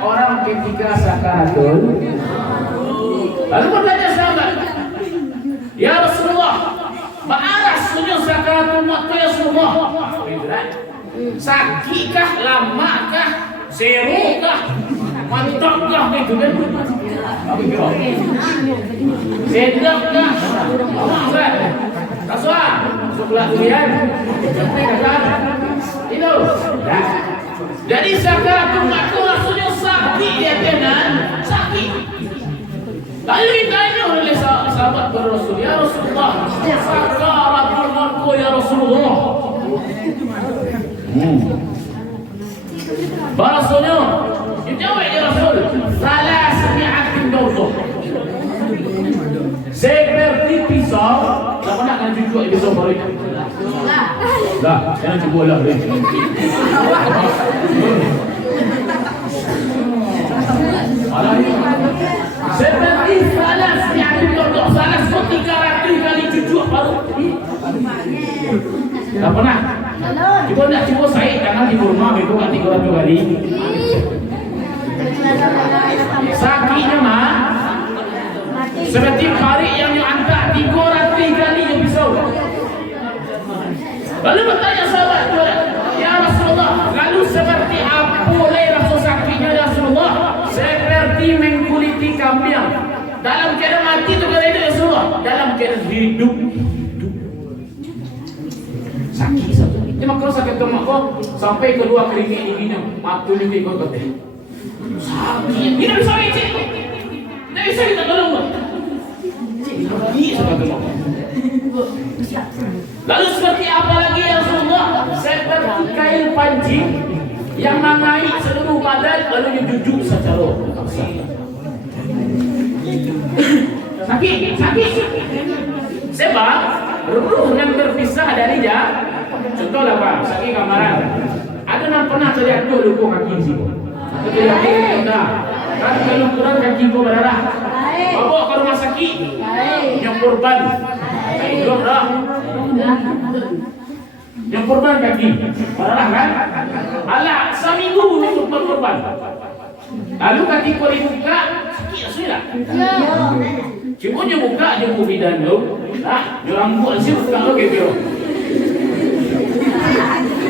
orang ketika sakaratul. Lalu bertanya sahabat, ya Rasulullah, bagaimana sunyo sakaratul maut ya Rasulullah? Sakitkah, lamakah, serukah, mantakkah gitu kan? Sedakkah? Ustaz, Kaswa, sebelah durian. Itu. Jadi sakaratul maut itu rasanya sakit dia tenan, sakit. Lalu ditanya oleh sahabat Rasul, ya Rasulullah, sakaratul maut ya Rasulullah. Bahasanya, dijawab ya Rasul, salah semi'atin dawdah. Seperti pisau, tak pernah kan cucuk pisau baru ini? Dah, jangan cuba lah. Seperti salah semi'atin dawdah, salah 300 kali cucuk baru. Tak pernah? Cuba nak cuba saya jangan di rumah itu kan 300 kali. Sakitnya mah seperti parik yang diangkat 300 kali yang pisau. Lalu bertanya sahabat, ya Rasulullah, lalu seperti apa boleh rasa sakitnya ya Rasulullah? Seperti mengkuliti kambing. Dalam keadaan mati itu kata itu ya Rasulullah. Dalam keadaan hidup. Sakit satu. Cuma kalau sakit tomak kau sampai kedua keringin giginya, matu ni kau kata. Sakit. Tidak bisa cik. Tidak bisa kita tolong. Lalu seperti apa lagi ya Rasulullah? Seperti kail pancing yang mengait seluruh badan lalu dijujuk secara paksa. Sakit. Sebab ruh yang berpisah dari jah. Contohlah Pak, sakit kamaran. Ada yang pernah terlihat tu luka kaki sini. Atau terlihat kita. Kan kalau kurang kaki kau berdarah. Bawa ke rumah sakit. Yang korban. Belum dah. Yang korban kaki. Berdarah kan? Alah, seminggu untuk berkorban. Lalu kaki kau dibuka, sakit sudah. Cuma dia buka, dia bidan tu. Dia rambut sih buka lo gitu.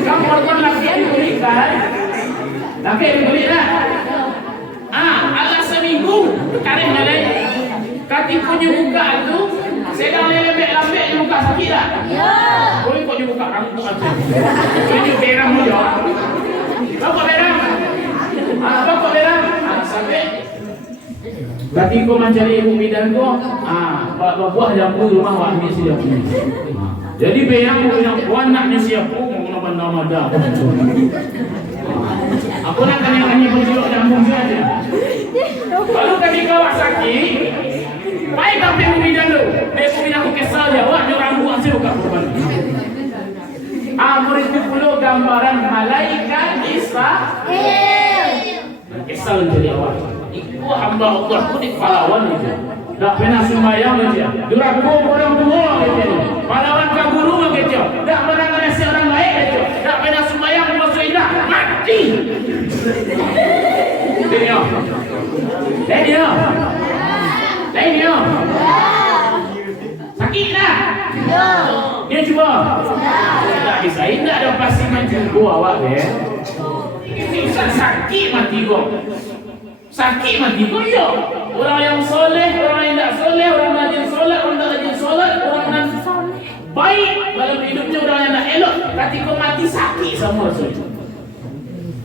Kamu korban laki diberikan. Laki diberikan. Alah seminggu tarik malai. Kaki punya buka tu sedang lembek-lembek di muka sakit tak? Ya. Boleh kau dia buka rambut aja. Ini berang dia. Bapak berang. Bapak berang. Sampai kaki kau mencari ibu bidan kau. Buah jambu rumah wak ni siap. Jadi berang punya anaknya siap pun menggunakan nama dah. Aku nak tanya berjuluk jambu saja. Lalu ketika awak sakit, baik sampai umi dulu. Dia umi aku kesal dia, awak dia rambut asyik buka korban. Amur itu pula gambaran malaikat Israel. Kesal jadi awak. Itu hamba Allah pun pahlawan itu. Tak pernah sembahyang dia. Duraku orang tua dia. Pahlawan ke guru dia. Tak pernah ngasih orang lain dia. Tak pernah sembahyang masuk indah mati. Dia. Sakit tak? Dia cuba. Tak kisah. Tak ada pasti macam gua awak dia. Sakit mati gua. Sakit mati gua ya. Orang yang soleh, orang yang tak soleh, orang yang rajin solat, orang tak rajin solat, orang yang baik dalam hidupnya, orang yang tak elok. Ketika mati sakit semua saja.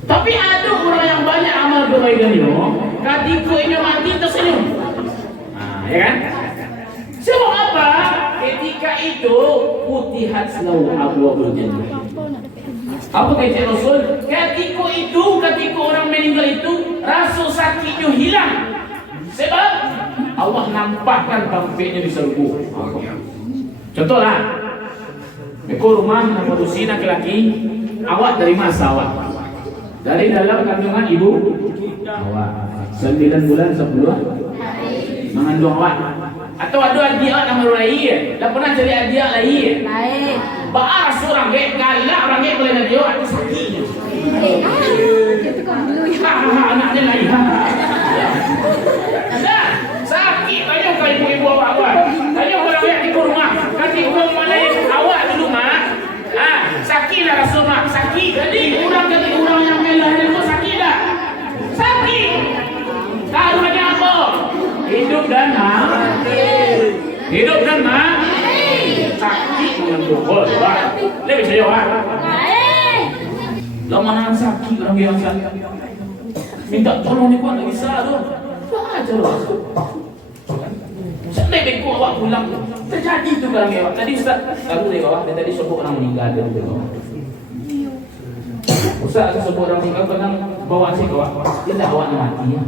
Tapi ada orang yang banyak amal kebaikan itu, ketika ini mati tersenyum. Ya kan? Sebab apa? Ketika itu putihat selalu abwabul jannah. Apa kata Rasul? Ketika orang meninggal itu rasa sakitnya hilang. Sebab Allah nampakkan taufiknya di surga. Contohlah, ekor rumah produksi laki-laki, awak dari masa awak. Dari dalam kandungan ibu awak 9 bulan 10 mengandung awak. Atau ada adik nama lain, dah pernah jadi adik lain. Bahas orang galak orang boleh nak dia sakitnya. Anaknya lain. Lebih saya wah. Lama nang sakit orang yang sakit. Minta tolong ni kuat lagi sah tu. Aja lah. Sampai beku awak pulang. Terjadi tu barang awak. Tadi Ustaz aku di bawah, tadi sebut orang meninggal dia tu. Ustaz aku sebut orang meninggal kadang bawa saya ke awak. Dia awak nak mati ya.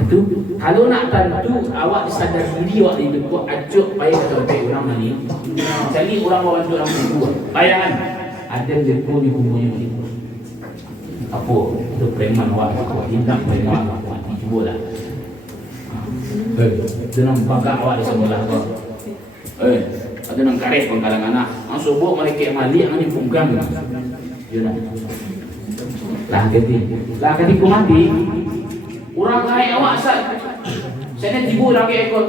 Itu kalau nak tentu awak sadar diri awak hidup tu ajuk payah sampai orang mani. Jadi orang bawa orang meninggal. Bayangan ada depo di bumbunya meninggal. Apa itu preman awak tindak preman awak mati cuba lah. Ada nang bakar awak di sebelah awak. Ada nang karek pengkalang anak. Masuk buk mereka malik ni punggang. Ya nak. Lah ketika mati orang kaya awak sat. Saya tiba orang kaya ikut.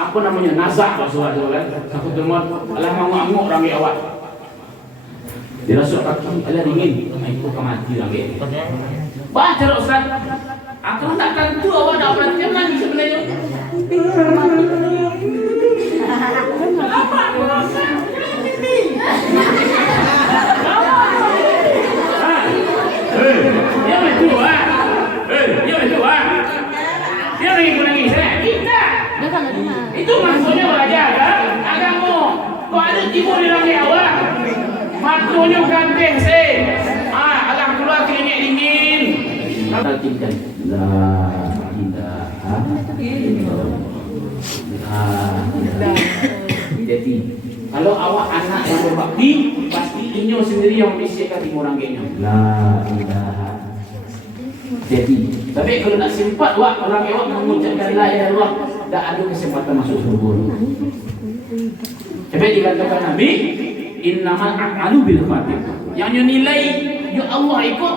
Apa namanya nazak bahasa tu kan. Aku tengok alah ngamuk orang kaya awak. Dia rasuk kaki alah dingin. Ikut ke mati orang kaya. Baca Ustaz. Aku tak tentu awak nak perhatikan lagi sebenarnya. Kenapa? Dia betul ah. Dia betul ah. Dia lagi nangis kita. Itu maksudnya wajar kan? Agakmu. Kau ada timbul di rangi awak. Maknanya ganteng sih. Agak keluar keringat dingin. Talkinkan. La ilaha illallah. Jadi kalau awak anak yang berbakti, pasti inyo sendiri yang membisikkan timur ranggenya. La ilaha. Jadi, tapi kalau nak simpat orang awak mengucapkan la ilaha illallah, tak ada kesempatan masuk surga. Sebab dikatakan Nabi, innamal a'malu bil khawatim. Yang you nilai, you Allah ikut.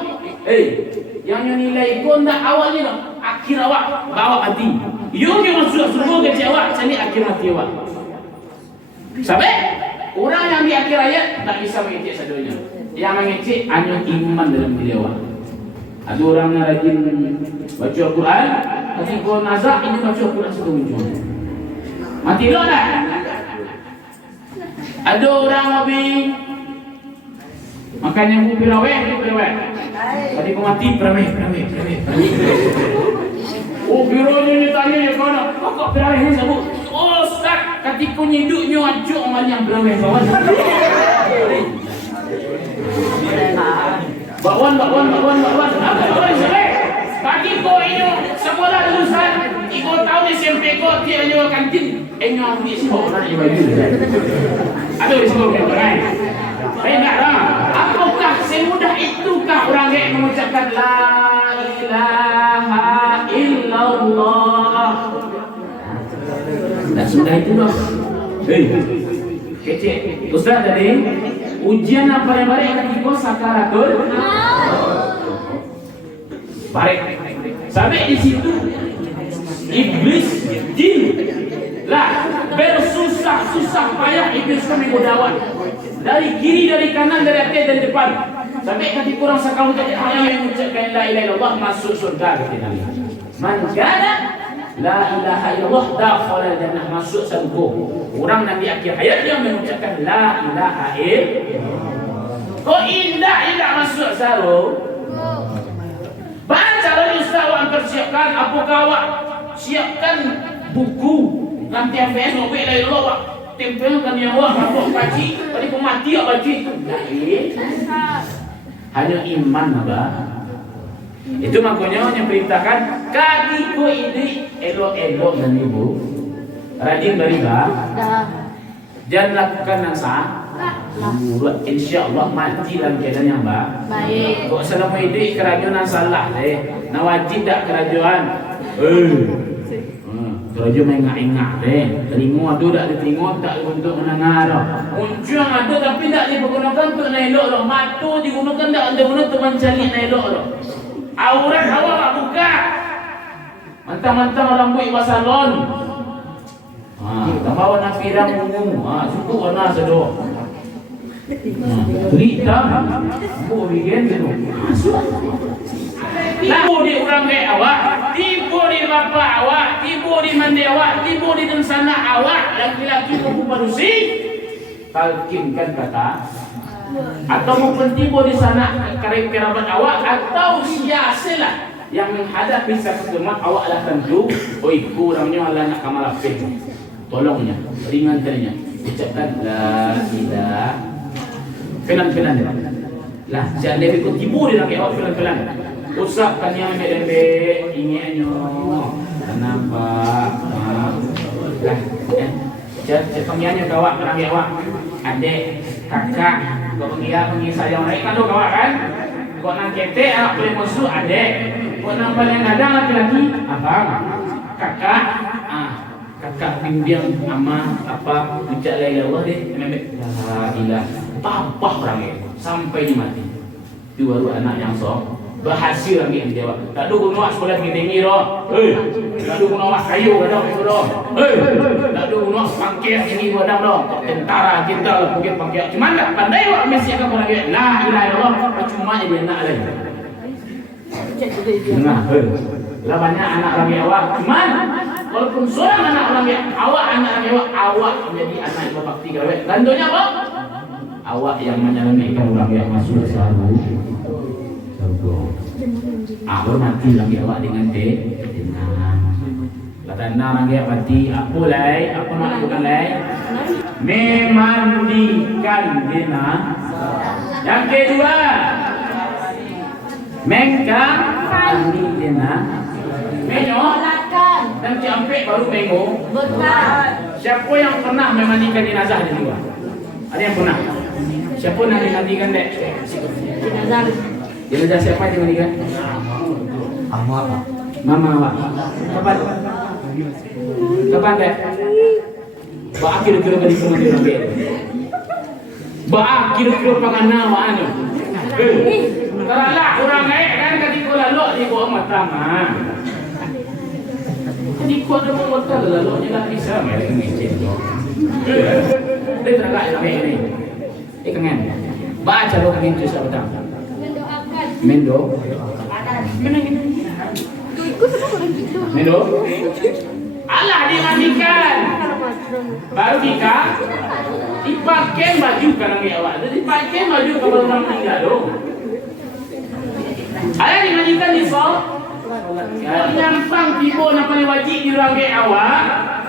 Yang you nilai ikut tak awalnya tak? Akhir awak bawa hati. You masuk surga kecil awak, cari akhir hati awak. Sampai orang yang di akhir ayat tak bisa mengecek sadonya. Yang mengecek hanya iman dalam diri awak. Ada orang yang rajin baca Al-Quran, tapi kalau nazak ini baca Al-Quran satu ujung. Mati lo dah. Ada orang lebih makan yang pirawek. Tadi kau mati pirawek. Oh, bironya ni tanya ya kau nak. Kok pirawek ni sebut? Oh, Ustaz, ketika nyiduknya ajuk amal yang pirawek kawan. Bakwan. Apa orang selek? Bagi kau ini sekolah lulusan 3 tahun SMP kau dia nyawa kantin. Enyo ambil sekolah ni baju. Ada di sekolah kan? Enggak lah. Apakah semudah itukah orang yang mengucapkan la ilaha illallah? Tak sudah itu dong. Kecil. Ustaz tadi ujian apa yang baik ketika sakaratul baik. Sampai di situ iblis jin lah bersusah payah iblis kami godawan dari kiri, dari kanan, dari atas, dari depan. Sampai ketika orang sakaratul orang yang mengucapkan la ilaha illallah masuk surga kata Nabi. Man kana la ilaha illallah dakhala jannah, masuk surga. Orang nanti akhir hayat dia mengucapkan la ilaha illallah. Kok indah masuk surga. Baca lagi Ustaz awak persiapkan. Apakah awak siapkan buku nanti FS la ilaha illallah tempelkan yang awak masuk baca. Kali pemati awak baca itu. Hanya iman abah. Itu makanya yang perintahkan kaki ko ini elok-elok dan ibu rajin beribadah. Jangan lakukan yang sah. InsyaAllah mati dalam keadaan yang baik. Kok selama hidup kerajaan salah nak wajib tak kerajaan? Kerajaan mengak-ingak terima tu tak diterima tak untuk mendengar. Unjung ada tapi tak dipergunakan untuk nailok. Mata digunakan tak untuk guna untuk mencari nailok. Aurat awak tak buka. Mentang-mentang rambut wasalon. Tak bawa nafiran umum. Cukup warna sedok. Berita bu bikin tu. Tibu di orang kaya awak, tibu di bapa awak, tibu di mandi awak, tibu di sana awak, laki-laki perempuan manusia. talkinkan kata, atau mungkin tiba di sana karib kerabat awak, atau siasalah yang menghadapi satu teman awak lah tentu, oi kurangnya Allah nak kamalapin, tolongnya, ringankannya, ucapkan la ilaha, pelan-pelan lah, jangan ikut tiba di lagi awak pelan-pelan, usapkan yang lembek, ingatnya, kenapa, lah, panggilnya kawak kerana awak, adik, kakak, kau panggil sayang naik kan tu kawak kan? Kau nak ketek, anak boleh musuh adik. Kau nak paling ada laki-laki, abang, kakak, kakak bimbing ama apa ucap la ilaha deh, la ilaha, papa orang sampai dia mati. Itu baru anak yang sok. Berhasil lagi yang jawab. Tak ada guna sekolah tinggi roh. Tak ada guna kayu kadang itu roh. Tak ada guna pangkil tinggi kadang roh. Tentara kita mungkin pangkil. Cuma tak pandai awak mesti akan lagi. La ilaha illallah cuma dia nak lagi. Nah, lah banyak anak lagi awak. Cuma walaupun seorang anak lagi awak anak lagi awak menjadi anak yang berbakti kepada. Tentunya apa? Awak yang menyelesaikan orang yang masuk selalu. Aku mati lagi awak dengan Latanda lagi mati aku lai, aku nak bukan lai. Memandikan dina. Yang kedua, mengkang mandi dina. Menyo dan ciampek baru mengo. Siapa yang pernah memandikan jenazah di luar? Ada yang pernah? Siapa nak dimandikan dek? Jenazah. Jenazah siapa yang dimandikan? Mama awak. Kapan? Kapan dek? Ba kira-kira bagi kemudian sampai. Ba kira-kira pangana awak anu. Kalau orang lain kan ketika lalu di bawah mata mah. Jadi kau ada mau mata lalu ni lah bisa mereka ngecek tu. Dia terangkat sampai ini. Ikangan. Baca lo kan itu sahabat. Mendo. Mendo. Allah dimandikan. Baru nikah. Dipakai baju kan yang awak. Dipakai baju kalau orang meninggal tu. Ada dimandikan di sol. Nyampang tiba namanya wajib di rangai awak.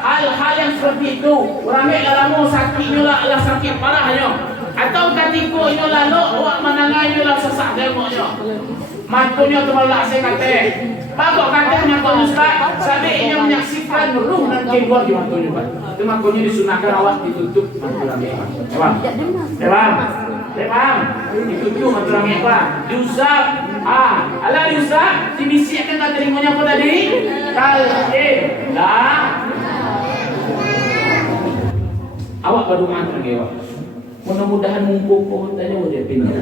Hal-hal yang seperti itu. Rangai lama sakitnya lah sakit parahnya. Atau ketika nyo lalu awak menangai nyo lah sesak demoknya. Matunya terlalu saya kata. Bagok katanya kau ustaz, sampai ia menyaksikan ruh dan keluar di matunya. Itu makanya disunahkan awak ditutup matu rangai. Demam. Ditutup matu rangai apa? Diusap. Alah diusap, dibisikkan tak terimanya apa tadi? Talqin. Lah. Awak baru matu rangai awak. Mudah-mudahan mumpuk tanya dia pindah.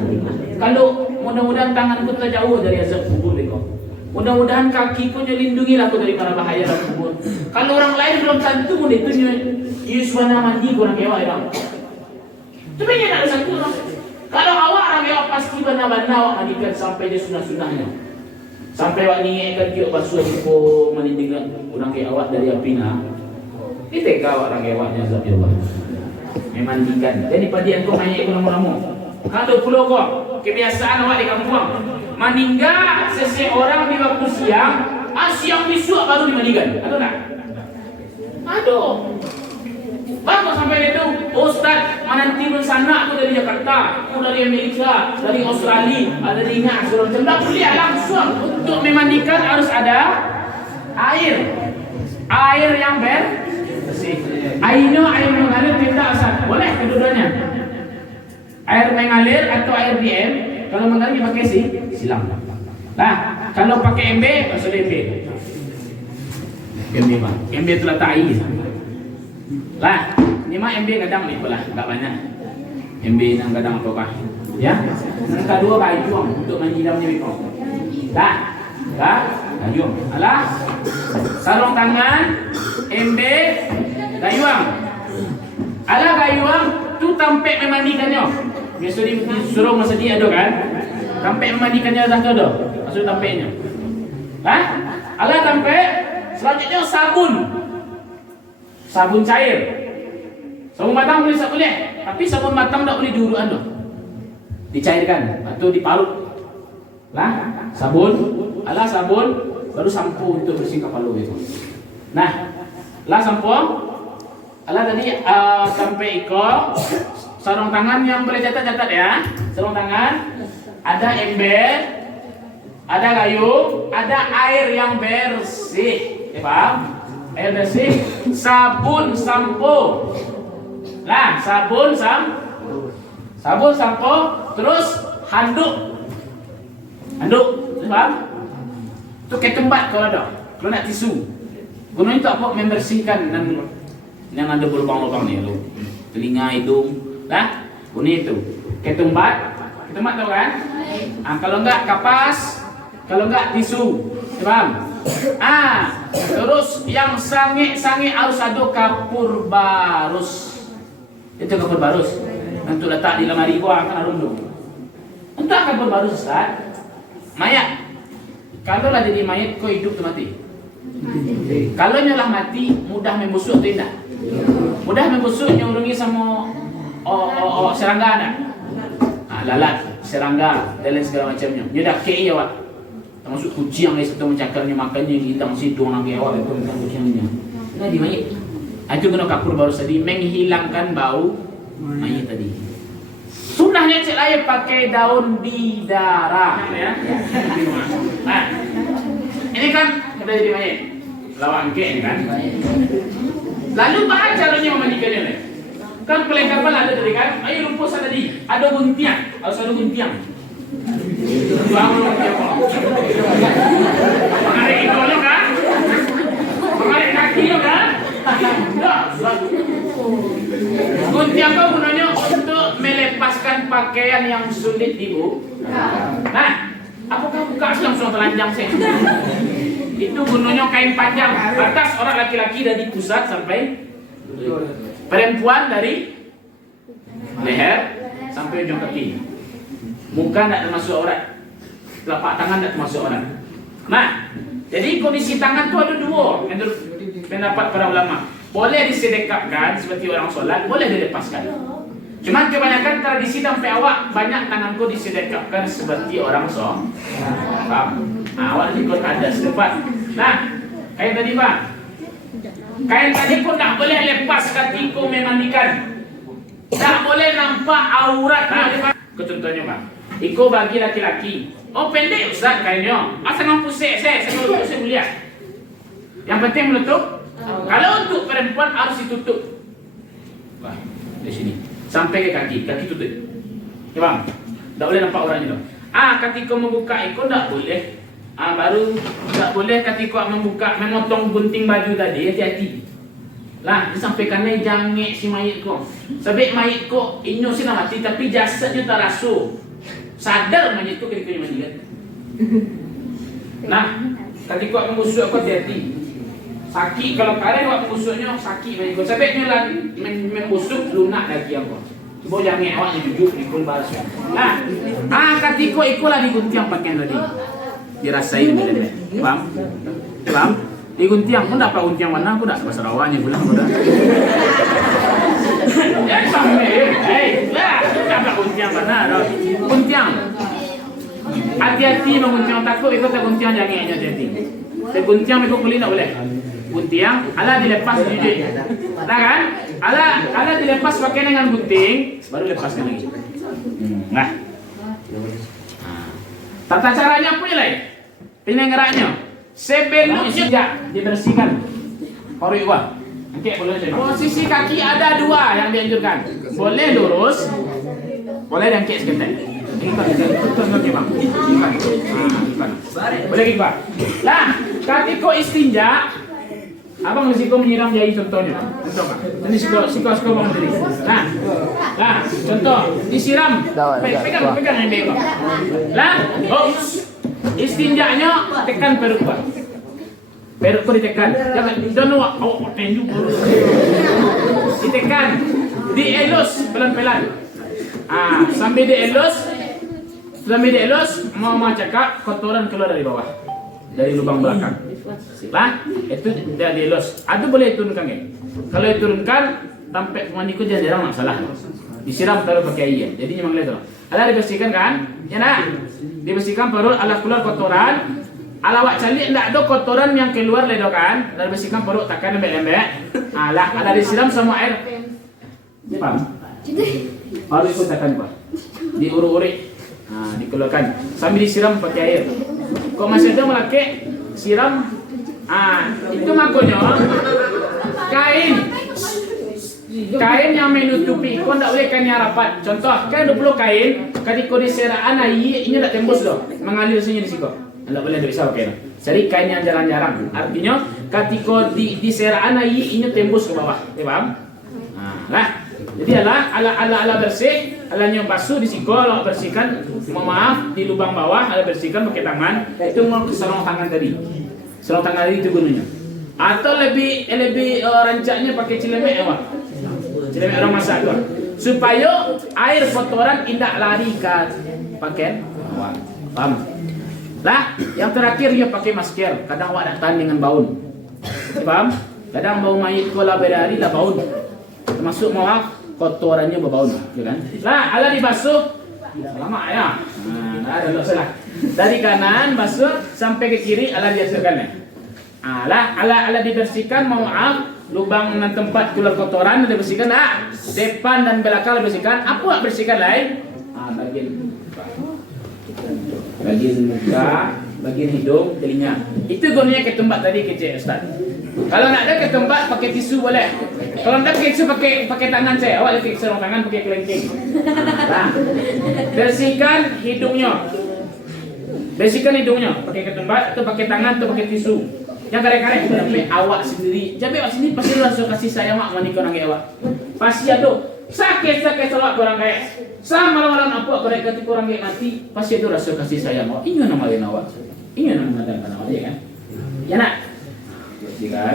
Kalau mudah-mudahan tangan ku terjauh dari azab kubur kau. Mudah-mudahan kaki ku lindungilah aku dari para bahaya dalam kubur. Kalau orang lain belum tentu pun itu Yuswana mandi kurang ewa orang. Tapi dia tak ada satu orang. Kalau awak orang ewa pasti benar-benar awak mandikan sampai dia sunah-sunahnya. Sampai awak ingatkan kira basuh aku menindingkan orang awak dari api nak. Kita awak orang ewanya azab Allah. Memandikan. Jadi pada engkau hanya ikut lama-lama. Kalau pulau kau kebiasaan awak di kampung meninggal seseorang di waktu siang, siang besok baru dimandikan. Ada tak? Ada. Bagus sampai itu, Ustaz, menanti bersana aku dari Jakarta, aku dari Amerika, dari Australia, ada di Ingat, suruh tidak kuliah langsung untuk memandikan harus ada air yang bersih. Air mengalir tidak asal, boleh kedua-duanya. Air mengalir atau air BM, kalau mengalir pakai silang. Nah, kalau pakai MB, maksud MB. MB mah, MB itu letak air. Lah, ini mah MB kadang ni pula, tak banyak. MB yang kadang apakah? Ya, yang kedua gayung untuk menyiram ni kau. Dah, gayung. Alah, sarung tangan, MB, gayung. Alah gayung tu tampek memandikannya. Biasa disuruh masa dia ada kan? Tampek memandikannya dah ada. Maksud tampeknya. Alah tampek. Selanjutnya sabun cair. Sabun batang boleh tak boleh, tapi sabun batang tak boleh diurut anu. Dicairkan atau diparut. Lah, sabun, baru sampo untuk bersihkan kepala itu. Nah, lah sampo, tadi sampai iko, sarung tangan yang boleh catat ya. Sarung tangan, ada ember, ada gayung, ada air yang bersih. Paham? Air bersih, sabun, sampo. Lah, sabun, sampo, terus handuk. Paham? Itu kayak tempat kalau ada. Kalau nak tisu, gunanya itu apa? Membersihkan yang ada berlubang-lubang ni, lo. Telinga, hidung, lah. Guna itu. Kayak tempat tahu kan? Kalau enggak kapas, kalau enggak tisu, paham? Terus yang sange harus ada kapur barus. Itu kapur barus. Untuk letak di lemari gua akan harum dulu. Untuk kapur barus, Ustaz. Mayat. Kalau lah jadi mayat, kau hidup tu mati. Kalau nyalah mati, mudah membusuk tu tidak. Mudah membusuk nyurungi sama serangga ada. Lalat, serangga, dan lain segala macamnya. Dia dah kei awak. Termasuk kucing yang satu mencakarnya makannya hitam situ orang awak itu tentang kucingnya. Nah di mayat. Itu kena kapur baru tadi menghilangkan bau mayat tadi. Sunahnya cek lain pakai daun bidara ya. Nah, ini kan udah jadi mayat. Lawangke kan. Lalu bagaimana caranya memandikannya? Kan perlengkapan ada tadi kan? Ayo rumpus tadi. Ada guntiang, harus ada guntiang. Mengarik idolnya kan? Mengarik kakinya kan? Guntiang kau gunanya untuk melepaskan pakaian yang sulit dibuka. Nah, apakah buka langsung telanjang sih? Itu gunanya kain panjang. Batas orang laki-laki dari pusat sampai perempuan dari leher sampai ujung kaki. Muka tidak termasuk aurat, telapak tangan tidak termasuk aurat. Nah, jadi kondisi tangan itu ada dua menurut pendapat para ulama. Boleh disedekapkan seperti orang solat, boleh dilepaskan. Cuman kebanyakan tradisi sampai awak banyak tanganku disedekapkan seperti orang solat. Awak ikut ada sedepat. Nah, kayak tadi bang, kain tadi pun tak boleh lepas ketika memandikan. Tak boleh nampak aurat. Contohnya bang, Iko bagi laki-laki. Oh pendek Ustaz kainnya. Asal nak pusing saya mulia. Yang penting menutup. Kalau untuk perempuan harus ditutup. Wah, di sini sampai ke kaki tutup. Ya bang, tak boleh nampak orangnya dong. Ketika membuka Iko tak boleh. Baru tak boleh ketika membuka memotong gunting baju tadi, hati-hati. Lah, disampaikannya jangan si mayat kau. Sebab mayat kau inyo sih nak mati tapi jasadnya tak rasa. Sadar mayat kau ketika mati kan. Nah, ketika mengusuk kau hati-hati. Sakit kalau kalian buat mengusuknya sakit mayat kau. Sebabnya lah membusuk lunak lagi apa. Cuba jangan awaknya jujur ikut balas. Nah, ketika ikut lah digunting pakaian tadi. Dirasain benar-benar. Paham? Di guntiang pun dapat guntiang mana aku dah bahasa Sarawaknya pulang aku dah. Jangan sampai, dapat guntiang mana? Guntiang. Hati-hati mengguntiang takut ikut tak guntiang jangan hati-hati. Guntiang ikut kulit tak boleh. Guntiang, ala dilepas jujur. Nah kan? Ala dilepas pakai dengan gunting, baru lepaskan lagi. Nah. Tata caranya apa lain? Penyengeraknya sebelumnya dibersihkan. Korek uang. Okey, boleh saya. Posisi kaki ada dua yang dianjurkan. Boleh lurus, boleh diangkat sebentar. Ini kan okey bang. Boleh kita. Lah, ketika istinja, abang risiko menyiram jari contohnya. Contoh bang. Ini risiko bang tadi. Nah, contoh disiram. Pegang yang bebas. Lah, istinjanya tekan perut bang. Perut kau ditekan. Jangan awak tenjuk. Ditekan, dielus pelan-pelan. Sambil dielus, mau cakap kotoran keluar dari bawah. dari lubang belakang. Lah, itu dia dielus. Ada boleh turunkan ya. Kalau diturunkan sampai mandi ku jarang masalah. Disiram taruh pakai air. Jadi memang itu. Ala dibersihkan kan? Ya nak? Dibersihkan perut, ala keluar kotoran. Ala wak calik ndak ada kotoran yang keluar ledo kan? Ala bersihkan perut takkan lembek-lembek. Ala disiram semua air. Paham? Baru ikut takkan Pak. Diuruk-urik. Nah, dikeluarkan sambil disiram pakai air. Kok masih ada melaki siram. Itu makanya kain yang menutupi kau tak boleh kain yang rapat. Contoh, kan 20 kain, ketika diseraan air, ini tak tembus doh, mengalir sini di situ. Tak boleh bisa pakai. Jadi kain yang jarang-jarang. Artinya, ketika diseraan air, ini tembus ke bawah. Paham? Lah. Jadi ala bersih, alanya basuh di siku, ala bersihkan. Mohon maaf di lubang bawah, ala bersihkan pakai tangan. Itu mau ke sarung tangan tadi. Sarung tangan tadi itu gunanya. Atau lebih rancaknya pakai cilemek ya, Pak. Cilemek orang masak tu. Supaya air kotoran tidak lari ke pakaian. Paham? Lah, yang terakhir dia pakai masker. Kadang awak datang dengan baun. Paham? Kadang bau mayit kola berari lah baun. Termasuk maaf kotorannya berbaun, ya kan? Lah, ala dibasuh lama ya. Ada salah. Dari kanan basuh sampai ke kiri ala dihasilkan ya. Ala dibersihkan, maaf lubang dan tempat keluar kotoran dibersihkan. Depan dan belakang dibersihkan. Apa bersihkan lain? Bagian muka, bagian hidung, telinga. Itu gunanya ketumbat tadi kecil Ustaz. Kalau nak ada ketumbat pakai tisu boleh. Kalau nak pakai tisu pakai tangan saya. Awak pakai sarung tangan pakai kelengking. Bersihkan hidungnya. Bersihkan hidungnya pakai ketumbat atau pakai tangan atau pakai tisu. Yang karek-karek sampai awak sendiri. Jadi awak sendiri pasti langsung kasih sayang mak mani korang awak. Pasti ada. Sakit awak korang kayak. Sama lawan apa korek kati korang kayak nanti pasti ada rasa kasih sayang awak. Ini nama lain awak. Ini nama mengatakan awak ya kan. Ya nak. Bersihkan.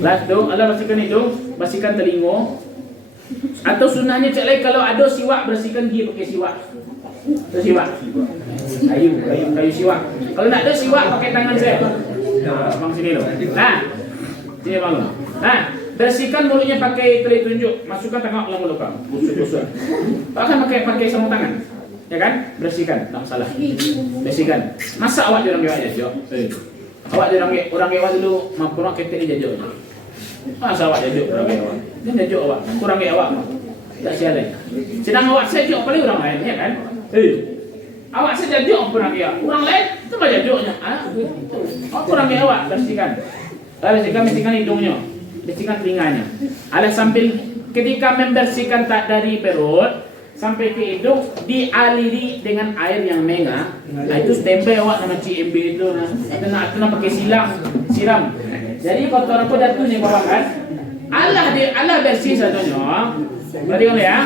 Last dong, ala bersihkan hidung, bersihkan telinga. Atau sunahnya cek lain kalau ada siwak bersihkan dia pakai siwak. Siwak. Kayu siwak. Kalau nak ada siwak pakai tangan saya. Bang sini loh. Sini bang. Bersihkan mulutnya pakai tali tunjuk. Masukkan tengok dalam mulut kamu. Busuk-busuk. Bahkan pakai sarung tangan. Ya kan? Bersihkan, tak masalah. Bersihkan. Masa awak orang awak jajak? Awak orang awak dulu mampu nak ketek dia jajak. Masa awak jajak orang awak? Dia jajak awak. Kurang awak. Tak sial. Sedang awak jajak paling orang lain, ya kan? Awak saya jajak orang lain itu mah jajaknya. Kurang awak bersihkan. Bersihkan hidungnya. Bersihkan telinganya. Ala sambil ketika membersihkan tak dari perut sampai ke hidung dialiri dengan air yang mengalir. Itu standby awak nama CMB itu. Nak pakai siram. Jadi kotoran aku jatuh ni bawah kan. Allah bersih satunya. Berarti kan ya?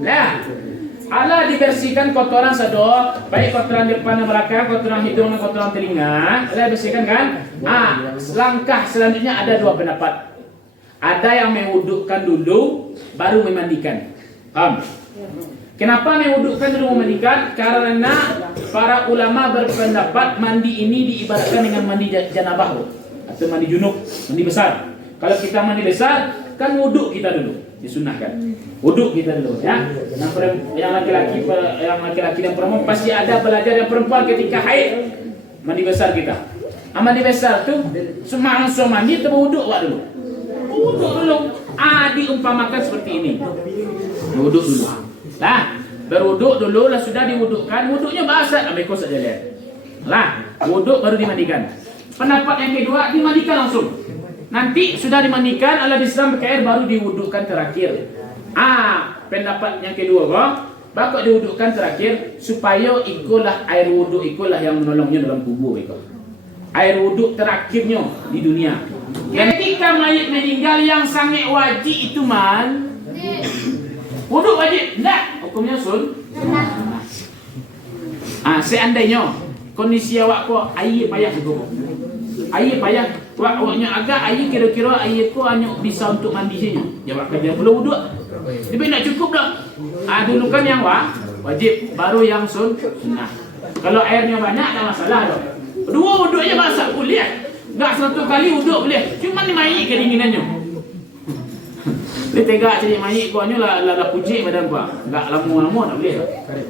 Nah, Allah dibersihkan kotoran sado, baik kotoran depan dan belakang, kotoran hidung dan kotoran telinga. Allah bersihkan kan? Langkah selanjutnya ada dua pendapat. Ada yang mewudukkan dulu, baru memandikan. Paham? Kenapa mewudukkan dulu memandikan? Karena para ulama berpendapat mandi ini diibaratkan dengan mandi janabah atau mandi junub, mandi besar. Kalau kita mandi besar, kan wuduk kita dulu, disunahkan. Wuduk kita dulu, ya. Yang laki-laki dan perempuan pasti ada belajar yang perempuan ketika haid mandi besar kita. Mandi besar tu semua langsung mandi atau wuduk dulu. Wuduk dulu. Diumpamakan seperti ini. Wuduk dulu. Berwuduk dulu lah sudah diwudukkan. Wuduknya basah, ambil kos saja lihat. Wuduk baru dimandikan. Pendapat yang kedua dimandikan langsung. Nanti sudah dimandikan, ala disiram pakai air baru diwudukkan terakhir. Pendapat yang kedua, bakal diwudukkan terakhir supaya ikulah air wuduk ikulah yang menolongnya dalam kubur itu. Air wuduk terakhirnya di dunia. Ketika mayat meninggal yang sangat wajib itu wuduk wajib, enggak? Hukumnya sun. Seandainya kondisi awak kok air payah juga. Air payah, awaknya agak air kira-kira air ko hanya bisa untuk mandi saja. Jawab kerja belum wuduk. Tapi nak cukup dah. Dulu kan yang wajib, baru yang sunnah. Kalau airnya banyak tak masalah dah. Dua wuduk aja basah boleh. Enggak 100 kali wuduk boleh. Cuma ni mayit kedinginannya. Dia tegak cari mayit kuahnya lah pucik badan kuah. Enggak lama-lama tak boleh.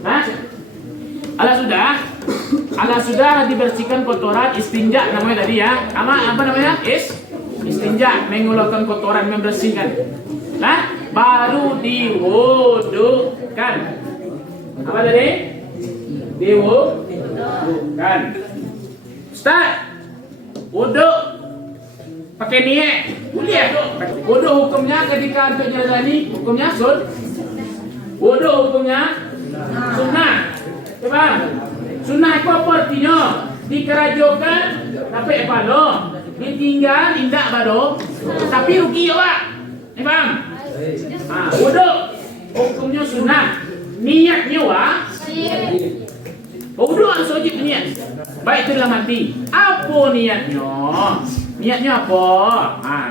Nah. Alah sudah dibersihkan kotoran istinja namanya tadi ya. Apa namanya? Istinja, mengeluarkan kotoran, membersihkan. Nah, baru diwudukkan. Apa tadi? Diwudukkan. Ustaz, wuduk pakai niat. Boleh tu. Wuduk hukumnya ketika untuk jalani hukumnya wuduk hukumnya sunnah. Faham? Sunnah itu apa artinya? Dikerajokan tapi palo, ditinggal indak bado, tapi rugi awak. Faham? Wuduk hukumnya sunnah. Niatnya wuduk harus wajib niat. Baik itu dalam hati. Apa niatnya? Niatnya apa?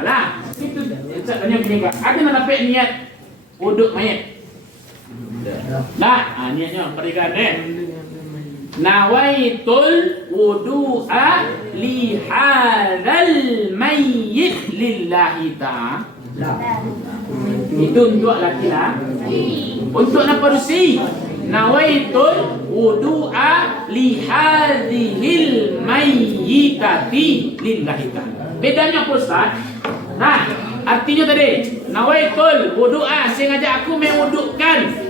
Lah, itu tanya begini Pak. Ada nak dapat niat wuduk mayat? Nah, niatnya perhatikan Nawaitul wudu'a li hadzal mayyit lillahi ta'ala. Itu untuk laki-laki. Untuk naparusi. Nawaitul wudu'a li hadzihil mayyitati lillahi ta'ala. Bedanya apa Ustaz? Nah, artinya tadi nawaitul wudu'a, sengaja aku mewudukkan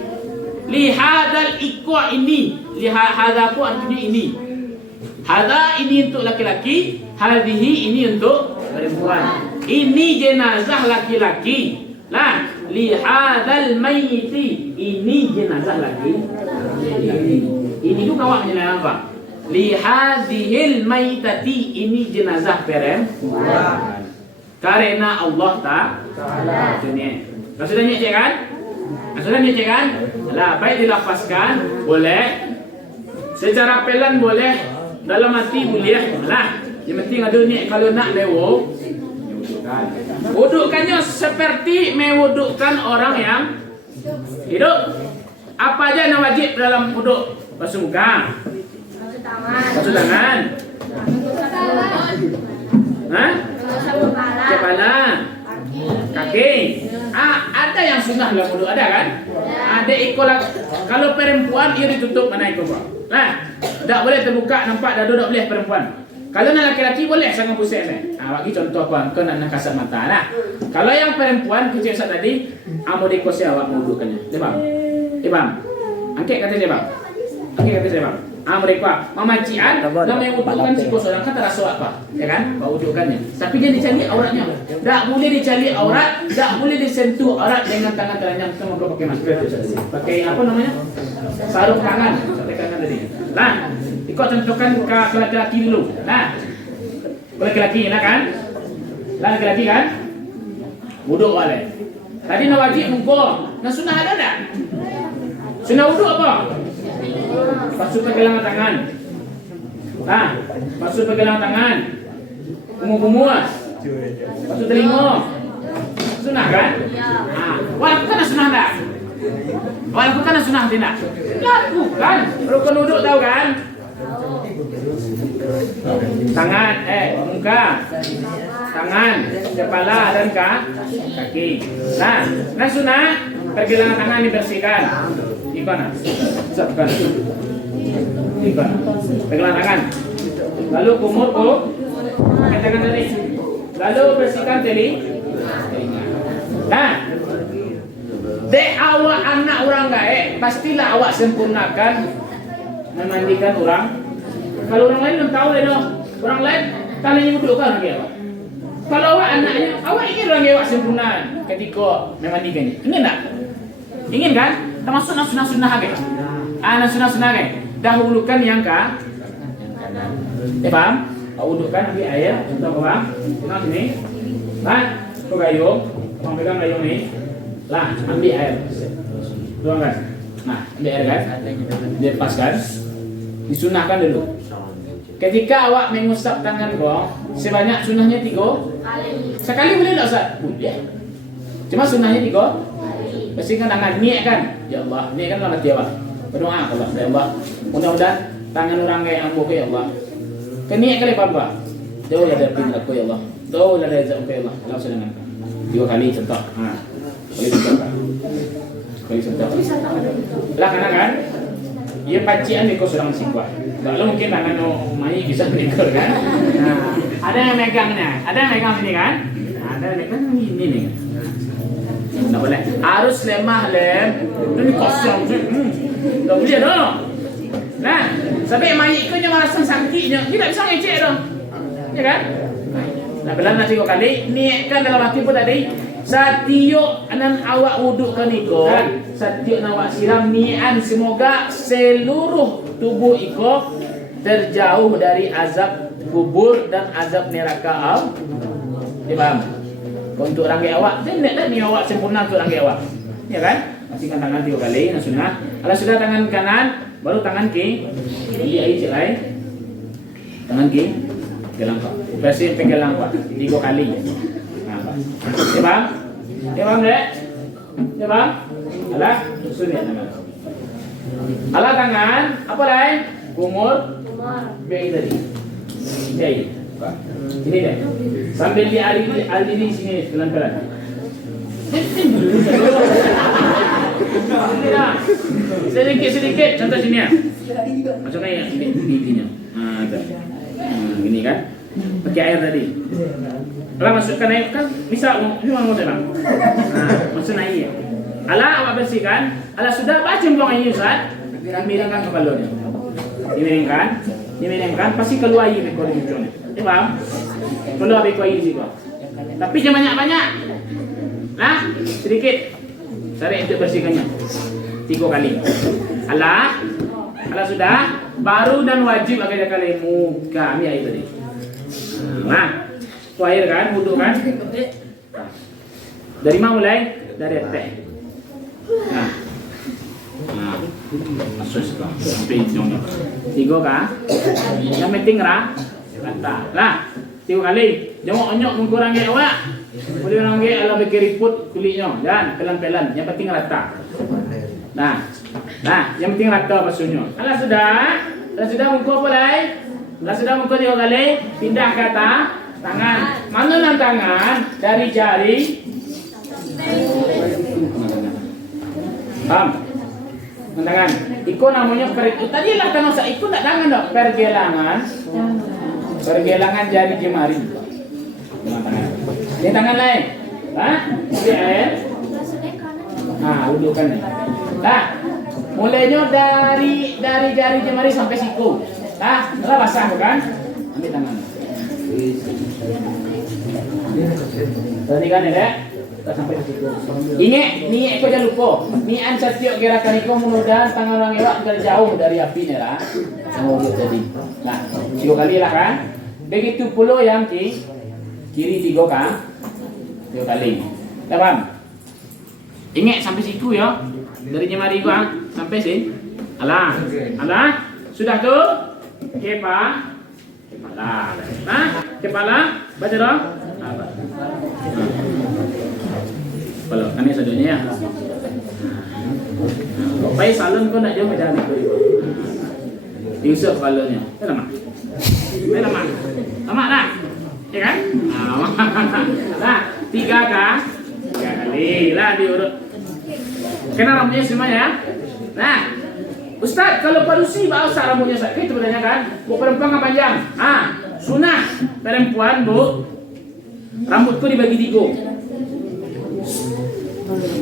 li hadzal iqwa ini. Li hadza ku artinya ini. Hadza ini untuk laki-laki, hadhihi ini untuk perempuan. Ini jenazah laki-laki. Lah, li hadzal mayyiti, ini jenazah laki. Ini juga awaknya apa? Li hadhil mayyitati, ini jenazah perempuan. Karena Allah Ta'ala. Sudah ni cek kan? Sudah ni cek kan? Lah, baik dilafazkan boleh. Secara pelan boleh, dalam hati boleh. Lah, yang penting ada niat kalau nak lewo. Wudukkannya seperti mewudukkan orang yang hidup. Apa aja yang wajib dalam wuduk? Basuh muka, basuh tangan, kepala, kaki. Ada yang sunnah dalam wuduk, ada kan? Ada ikolah. Kalau perempuan ia ditutup mana ikut Pak? Nah, tak boleh terbuka nampak dadu, tak boleh perempuan. Kalau nak laki-laki boleh sangat pusing ni. Bagi contoh apa? Kau nak kasat mata lah. Kalau yang perempuan kecil saat tadi, amo dikosi awak wudukkannya. Dia bang, angkat kata dia bang, angkat kata dia bang. Mereka memacian, nama yang wudukkan si kosoran kata rasa apa, ya kan? Bawa wudukkannya. Tapi dia dicari auratnya. Tak boleh dicari aurat, tak boleh disentuh aurat dengan tangan telanjang. Kita mau pakai masker, pakai apa namanya? Sarung tangan, sarung tangan tadi. Nah, ikut contohkan ke laki-laki dulu. Nah, laki-laki, nah kan? Laki-laki kan? Wuduk boleh. Tadi nak wajib muka, nah sunnah ada tak? Sunnah wuduk apa? Basuh pergelangan tangan. Nah, basuh pergelangan tangan. Kumur-kumur. Basuh telinga. Sunnah kan? Lakukan sunnah tak? Lakukan sunnah tidak? Lakukan. Rukun wuduk tahu kan? Tangan, muka, tangan, kepala dan kaki. Nah sunnah pergelangan tangan dibersihkan. Ikona, sebutkan. Ikona, pegangan tangan. Lalu kumur tangan tadi. Lalu bersihkan telinga. Nah, dek awak anak orang gaek, pastilah awak sempurnakan memandikan orang. Kalau orang lain belum tahu deh, orang lain talinya wudukkan lagi awak. Kalau awak anaknya, awak ingin orang awak sempurna ketika memandikannya. Ingin tak? Ingin kan? Termasuk sunnah-sunnah ke? Sunnah-sunnah ke? Dahulukan yang kanan. Paham? Wudukkan ambil air. Contoh apa? Tengok sini. Lah, tu gayung. Abang pegang gayung ni. Lah, ambil air. Tuang kan? Nah, ambil air kan? Dia lepaskan. Disunahkan dulu. Ketika awak mengusap tangan kau, sebanyak sunnahnya 3 sekali boleh tak Ustaz? Boleh. Cuma sunnahnya 3. Bersihkan tangan, niat kan? Ya Allah, niat kan dalam hati awak. Berdoa Allah, ya Allah. Mudah-mudahan tangan orang kayak ambo ya Allah. Keniak kali papa. Jauh lah dari aku ya Allah. Jauh lah dari aku ya Allah. Lalu sedangkan 2 kali contoh. Kali contoh. Kali contoh. Lah kan? Ia pacian ni kau sedang singkwa. Kalau mungkin tangan mai bisa menikor kan. Nah, ada yang megangnya. Ada yang megang sini kan? Ada yang megang ini nih. Tak boleh. Harus lemah lem. Ini kosong. Tak boleh dah. Nah, sampai mai ikut yang merasa sakitnya, tidak bisa ngecek dah. Ya kan? Nah, belah nak 3 kali. Niatkan dalam hati pun tadi. Satiuk anan awak wuduk kan iko. Satiuk awak siram nian semoga seluruh tubuh iko terjauh dari azab kubur dan azab neraka. Faham? Untuk ranggai awak, tidak dah ni awak sempurna untuk ranggai awak. Ya kan? Masihkan tangan 3 kali, nah sunnah. Kalau sudah tangan kanan, baru tangan kiri. Air cek lain. Tangan kiri, pegang kau. Bersih pegang kau 3 kali. Ya bang? Ya bang dek? Ya bang? Alah, sunnah tangan. Alah tangan, apa lain? Kumur. Biar tadi. Biar. Sini deh. Sambil dialiri sini pelan-pelan. Sedikit. Contoh sini ya. Macam kayak bibinya. Gini kan. Pakai air tadi. Kalau masukkan air kan bisa memang masuk bang. Masuk air ya. Alah awak bersihkan. Alah sudah baca buang air Ustaz. Miringkan kepalanya. Dimiringkan. Pasti keluar air ekor hidungnya. Ya paham? Keluar ekor air sih kok. Tapi jangan banyak-banyak. Nah, sedikit. Cari untuk bersihkannya 3 kali. Alah sudah. Baru dan wajib akan kali muka air tadi. Nah, itu air kan, wuduk kan. Dari mana mulai? Dari teh. Nah, masuk sekarang. Sampai hidungnya 3 kah? Yang penting rata. Lah, 3 kali. Jangan onyok mengurangi awak. Boleh orang ala berkeriput kulitnya dan pelan-pelan. Yang penting rata. Nah, yang penting rata basuhnya. Kalau sudah muka boleh. Kalau sudah muka 3 kali, pindah ke atas tangan. Mana nak tangan dari jari? Paham? Tangan. Iko namanya tadi lah kan masa iko tak tangan dok. Pergelangan jari jemari. Dengan tangan. Ini tangan lain. Ambil air. Udukkan ni. Mulainya dari jari jemari sampai siku. Telah basah kan? Ambil tangan. Tadi kan ya, sampai siku. Ingat, ni kau jangan lupa. Nian setiap gerakan itu mudah-mudahan tangan orang elak terjauh dari api ni lah. Semoga jadi. 3 kali lah kan? Begitu pula yang kiri 3 kan? 3 kali. Dah paham? Ingat sampai siku ya. Dari jemari gua sampai sini. Alah. Sudah tu? Kepala. Baca dah. Kalau kami sadonya ya. Kau pai salon kau nak jauh macam ni. Diusap kepalanya. Lama. Lama dah. Ya kan? Nah, 3 kah? 3 kali lah diurut. Kena rambutnya semuanya ya. Nah, Ustaz, kalau parusi bahasa rambutnya Ustaz. Itu bertanya kan? Bu perempuan kan panjang. Sunnah perempuan bu. Rambutku dibagi 3.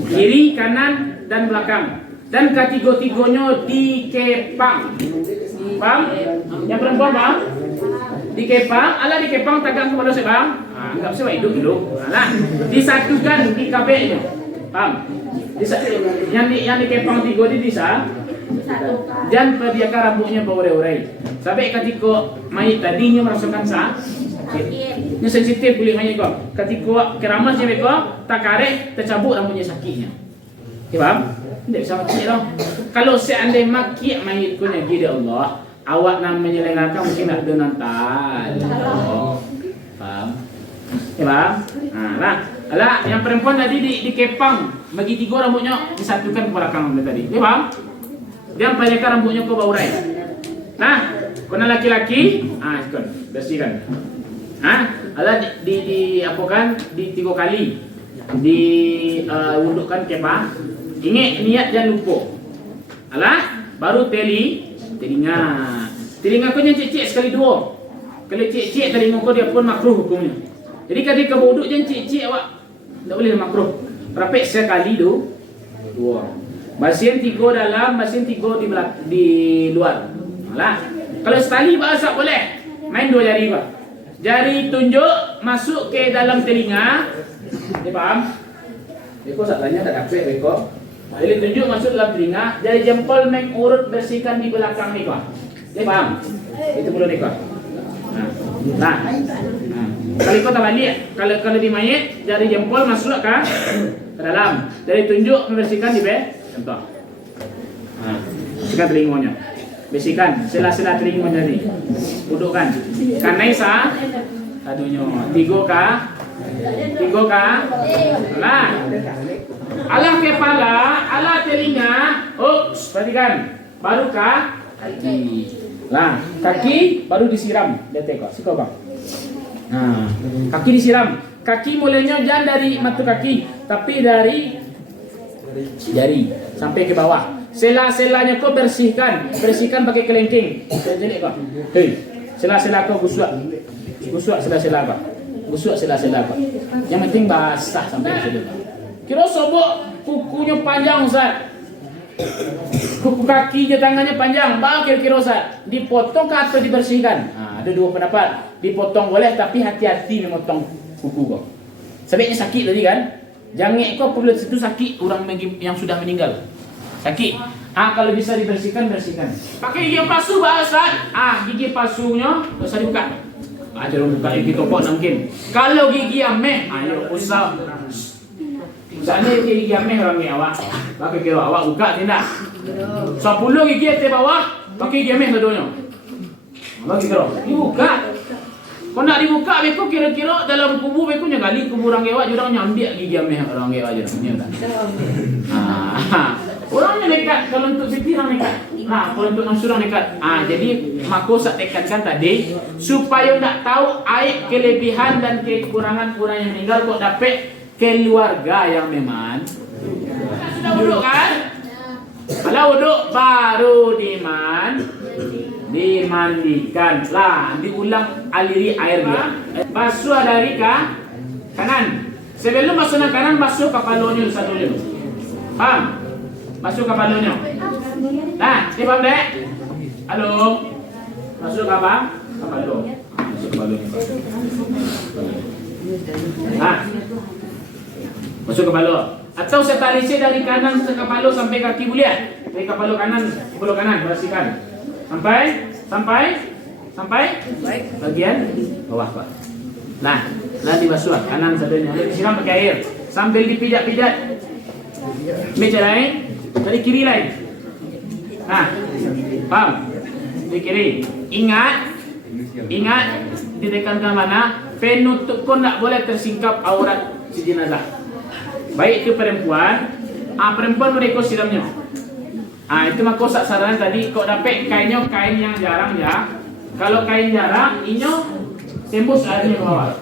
Kiri, kanan, dan belakang. Dan ketiga-tiganya dikepang. Paham? Yang perempuan paham? Dikepang, dikepang tagang kepada saya bang. Anggap saya hidup dulu. Disatukan di kabelnya. Paham? Yang dikepang 3 di disa. Dan biarkan rambutnya berurai-urai. Sampai ketika mayat tadinya merasakan sakit. Ini sensitif kulit mayat kau. Ketika keramas je kau tak karek tercabut rambutnya sakitnya. Paham? Tidak bisa maki tau. Kalau seandainya maki mayat kau lagi dia Allah, awak nak menyelenggarkan mungkin nak denantal. Paham? Paham? Alah, yang perempuan tadi dikepang bagi 3 rambutnya disatukan ke belakang tadi. Paham? Dia panjangkan rambutnya ke bawah urai. Nah, Kena laki-laki, ikut bersihkan. Ala di apa kan? Di 3 kali. Di wudukkan kepa. Ingat niat jangan lupa. Ala baru telinga. Telinga kau jangan cek-cek sekali 2. Kalau cek-cek telinga kau dia pun makruh hukumnya. Jadi ketika wuduk jangan cek-cek awak. Tak boleh makruh. Rapek sekali 2. Basian 3 dalam, basian 3 di luar. Alah. Kalau sekali bahasa boleh. Main 2 jari kau. Jari tunjuk masuk ke dalam telinga. Dia faham? Beko tak tanya tak dapat beko. Jadi tunjuk masuk dalam telinga, jari jempol mengurut bersihkan di belakang ni kau. Dia faham? Itu perlu ni kau. Nah. Kalau kau tak balik, kalau di mayat, jari jempol masuk ke dalam. Jari tunjuk membersihkan di contoh. Bersihkan telinganya. Bersihkan sela-sela telinganya ni. Dudukkan. Kanai sah. Aduhnya 3 kah? Lah. Alah kepala, alah telinga. Ups, perhatikan. Baru kah? Kaki. Lah, kaki baru disiram. Lihat kok, siko bang. Kaki disiram. Kaki mulainya jangan dari mata kaki, tapi dari jari sampai ke bawah. Sela-selanya kau bersihkan pakai kelengking. Jadi kau. Hei, sela-sela kau gusuk sela-sela kau. Gusuk sela-sela kau. Yang penting basah sampai ke situ. Kira sobok kukunya panjang Ustaz. Kuku kaki je tangannya panjang. Baru kira-kira Ustaz. Dipotong atau dibersihkan? Ada 2 pendapat. Dipotong boleh tapi hati-hati memotong kuku kau. Sebaiknya sakit tadi kan? Jangik kau perlu situ sakit orang yang sudah meninggal. Sakit. Kalau bisa dibersihkan, bersihkan. Pakai gigi palsu Ustaz. Gigi palsunya usah dibuka. Jangan buka gigi topok mungkin. Kalau gigi ameh, ayo usah. Misalnya gigi ameh orang ni awak. Pakai kira awak buka tidak? 10 gigi atas bawah, pakai gigi ameh sadonya. Bagi kira, dibuka. Kau nak dibuka beko kira-kira dalam kubu beko nya kali kubu orang awak jurang nyambiak gigi ameh orang awak je. Orangnya nekat kalau untuk Siti orang nekat. Kalau untuk Mansur orang nekat. Jadi mako saya tekankan tadi supaya tak tahu aib kelebihan dan kekurangan orang yang meninggal kok dapat keluarga yang memang sudah wuduk kan? Kalau wuduk baru dimandikan lah, diulang aliri air dia. Basuh dari kanan. Sebelum basuh ke kanan basuh kepalanya satu dulu. Paham? Masuk ke balonnya. Nah, ni faham dek? Halo. Masuk ke apa? Ke balon. Masuk ke balon. Masuk ke balon. Atau saya tarik dari kanan ke kepala sampai kaki boleh? Dari kepala kanan, bersihkan. Sampai bagian bawah Pak. Nah, nanti basuh kanan sadonya. Disiram pakai air sambil dipijat-pijat. Meja lain. Dari kiri lain. Paham? Dari kiri. Ingat ditekankan mana? Penutup kau tak boleh tersingkap aurat si jenazah. Baik itu perempuan, perempuan mereka siramnya. Itu maka saran tadi kau dapat kainnya kain yang jarang ya. Kalau kain jarang, inyo tembus airnya ke bawah.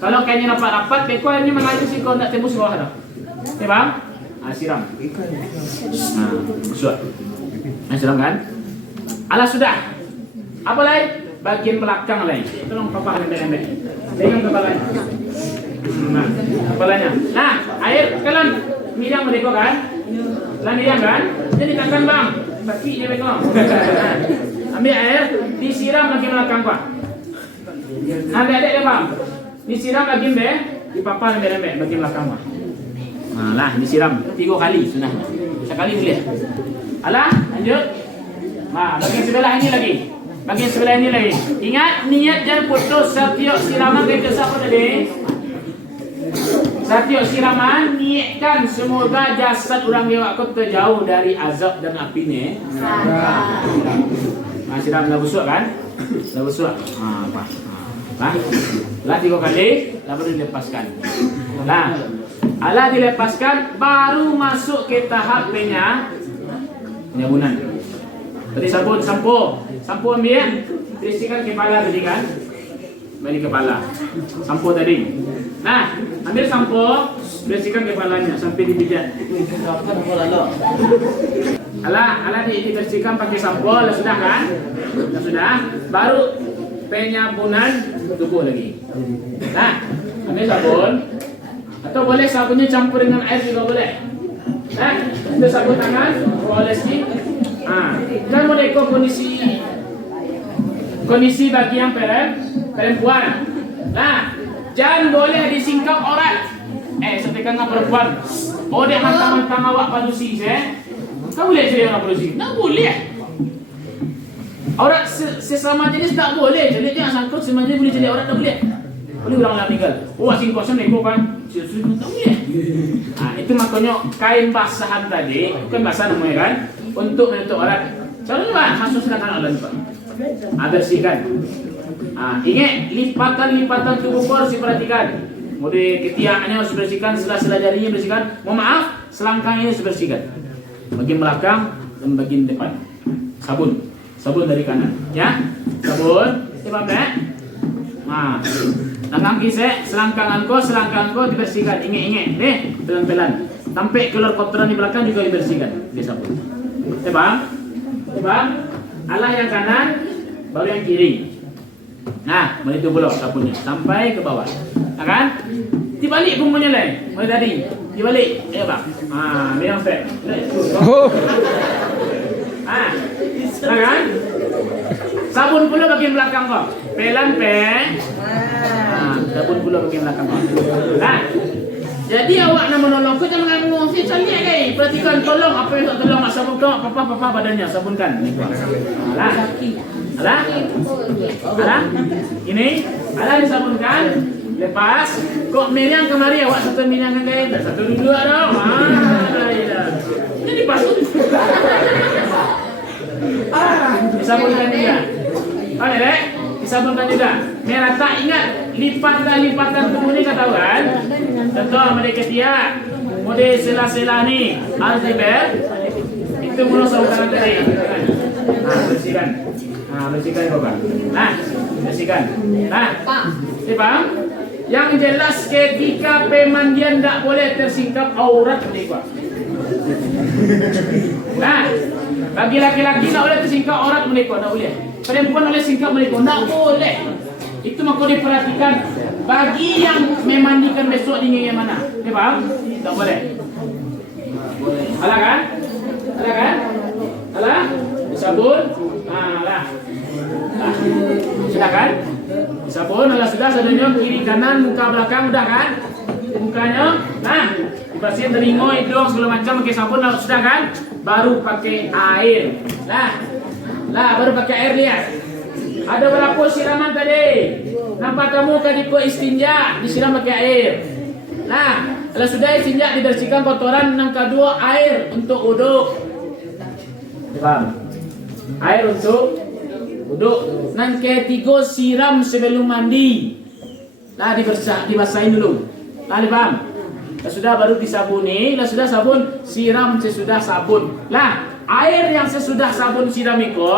Kalau kainnya rapat-rapat, beko airnya mengalir sih kau tak tembus ke bawah dah. Ya bang? Siram. Sudah. Siram kan? Alah sudah. Apa lagi? Bagian belakang lagi. Tolong papa lembek-lembek. Pegang kepalanya. Kepalanya. Air kalian miriam mereka kan? Miriam kan? Jadi tekan bang. Kaki dia mereka. Ambil air, disiram lagi belakang pak. Adik-adik dia bang. Disiram lagi di papa lembek-lembek bagian belakang pak. Disiram 3 kali sunnah. Sekali boleh. Alah, lanjut. Bagian sebelah ini lagi. Ingat niat jangan putus setiap siraman kita siapa tadi? Setiap siraman niatkan semoga jasad orang dewa kau terjauh dari azab dan apinya. Siram dah busuk kan? Dah busuk. Lah 3 kali, lalu dilepaskan. Allah dilepaskan baru masuk ke tahap penyabunan. Tadi sabun sampo Sampo ambil, bersihkan kepala tadi kan. Balik kepala. Sampo tadi. Nah, ambil sampo, bersihkan kepalanya sampai dipijat. Alah dibersihkan pakai sampo, sudah kan? Sudah, baru penyabunan tubuh lagi. Nah, ambil sabun. Atau boleh sabunnya campur dengan air juga boleh. Nah, itu sabun tangan, boleh sih. Dan boleh kondisi bagi yang perempuan. Nah, jangan boleh disingkap orang. Setekan dengan perempuan. Oh, dia mantang-mantang awak padusi, Kau boleh jadi orang padusi? Tak boleh. Orang sesama jenis tak boleh. Jadi jangan sangkut sesama jenis boleh jadi orang, tak boleh. Boleh orang lah tinggal. Oh, asing kosan neko kan. Tak boleh. Itu makanya kain basahan tadi, bukan basah namanya kan, untuk menutup aurat. Caranya masuk silakan Allah Pak. Bersihkan. Ingat lipatan tubuh harus diperhatikan. Mode ketiaknya harus bersihkan, sela-sela jarinya bersihkan. Mohon maaf, selangkangnya harus bersihkan. Bagian belakang dan bagian depan. Sabun dari kanan, ya. Sabun, sebabnya. Tangan kisah, selangkangan kau dibersihkan. Ingat, nih, pelan-pelan. Sampai keluar kotoran di belakang juga dibersihkan. Di sabun. Bang. Allah yang kanan, baru yang kiri. Nah, begitu pula sabunnya sampai ke bawah. Kan? Dibalik bumbunya lain. Mulai tadi, dibalik. Ya, Bang. Memang fair. Kan? Sabun pula bagian belakang kau. Sabun pula bagian belakang kau. Nah, jadi awak nak menolong kau jangan mengambil si cantik guys. Perhatikan, tolong apa yang tak tolong nak sabun kau, apa badannya sabunkan. Alah. Ini, disabunkan. Lepas, kok meriang kemari awak satu meriangkan guys. Satu dulu ada. Jadi pasut. Disabunkan juga. Dek, disabunkan juga. Merah tak ingat lipatan tubuh ni kata kan? Contoh mereka dia, mode sela-sela ni, alzeber. Itu mula sabunkan tadi. Bersihkan. Bersihkan kau kan. Bersihkan. Paham? Yang jelas ketika pemandian tak boleh tersingkap aurat mereka. Bagi laki-laki tak boleh tersingkap aurat mereka, tak boleh. Perempuan boleh singkap mereka, tak boleh. Itu maka diperhatikan. Bagi yang memandikan besok dingin yang mana? Paham? Tak boleh. Alah kan? Sabun. Sudah kan? Sabun, sudah sabunnya kiri kanan, muka belakang udah kan? Mukanya, dibersihin telinga, hidung segala macam pakai sabun, sudah kan? Baru pakai air. Baru pakai air lihat. Ada berapa siraman tadi? Nampak kamu kadipo istinja disiram pakai air. Kalau sudah istinja dibersihkan kotoran, yang kedua air untuk uduk. Paham? Air untuk uduk. Yang ketiga siram sebelum mandi. Dibasahin dulu. Paham? Sudah baru disabuni. Sudah sabun, siram sesudah sabun. Air yang sesudah sabun siram itu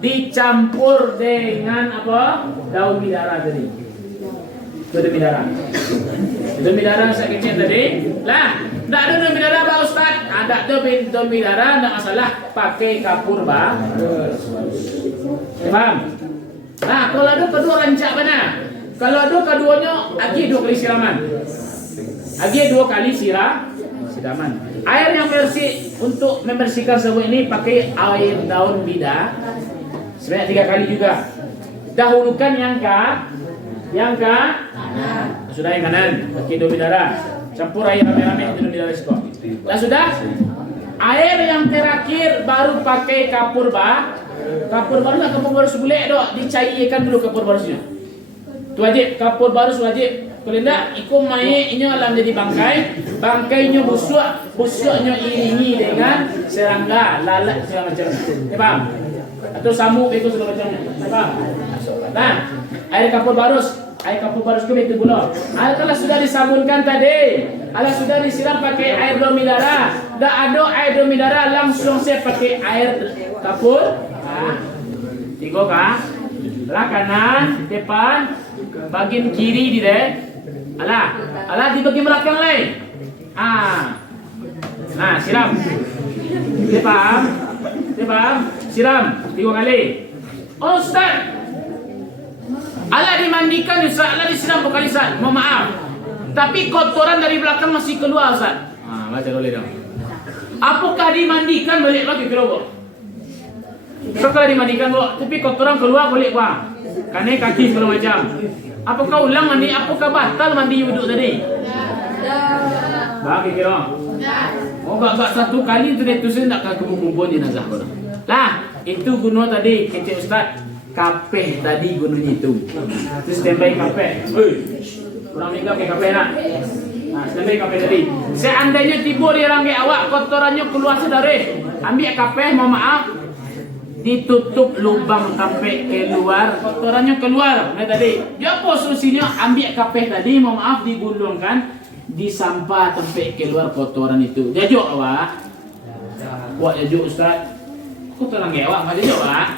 dicampur dengan apa? Daun bidara tadi. Daun bidara sekecil tadi. Tak ada daun bidara Pak Ustaz. Ada daun bidara, tak masalah. Pakai kapur paham? Kalau ada kedua rancak mana? Kalau ada keduanya, lagi 2 kali siraman. Siraman. Air yang bersih untuk membersihkan sabun ini pakai air daun bida sebanyak 3 kali juga. Dahulukan yang sudah yang kanan pakai daun bidara. Campur air rame-rame daun bidara sekor. Sudah air yang terakhir baru pakai kapur baru sebulek dok, dicairkan dulu kapur barusnya. Itu wajib, kapur barus wajib. Kalau tidak, ikum mai ini alam jadi bangkainya busuknya iringi dengan serangga, lalat segala macam. Paham? Atau samuk itu segala macamnya. Paham? Air kapur barus itu gula. Kalau sudah disabunkan tadi, kalau sudah disiram pakai air domidara, tak ada air domidara langsung saya pakai air kapur. Tiga kah? Alah kanan, depan, bagian kiri di deh. Alah di bagian belakang lain. Nah, siram. Dia paham? Siram 3 kali. Oh, Ustaz. Alah dimandikan Ustaz, alah disiram berkali Ustaz. Mohon maaf. Tapi kotoran dari belakang masih keluar Ustaz. Baca boleh dong. Apakah dimandikan balik lagi ke lubuk? So kalau dimandikan tapi kotoran keluar boleh buang. Karena kaki segala macam. Apakah ulang mandi? Apakah batal mandi wuduk tadi? Bagi kira. Oh, gak satu kali tu saya nak kumpul jenazah korang. Lah, itu guna tadi kecil Ustaz. Kapeh tadi gunanya itu. Terus standby kapeh. Orang meninggal pakai kapeh nak. Standby kapeh tadi. Seandainya tiba dia orang awak kotorannya keluar sedari, ambil kapeh, mohon maaf, ditutup lubang kapeh keluar, kotorannya keluar. Nah tadi, dia apa solusinya? Ambil kapeh tadi, mohon maaf, digulungkan di sampah tempat keluar kotoran itu. Jajuk awak. Buat jajuk Ustaz. Kotoran awak enggak jajuk awak.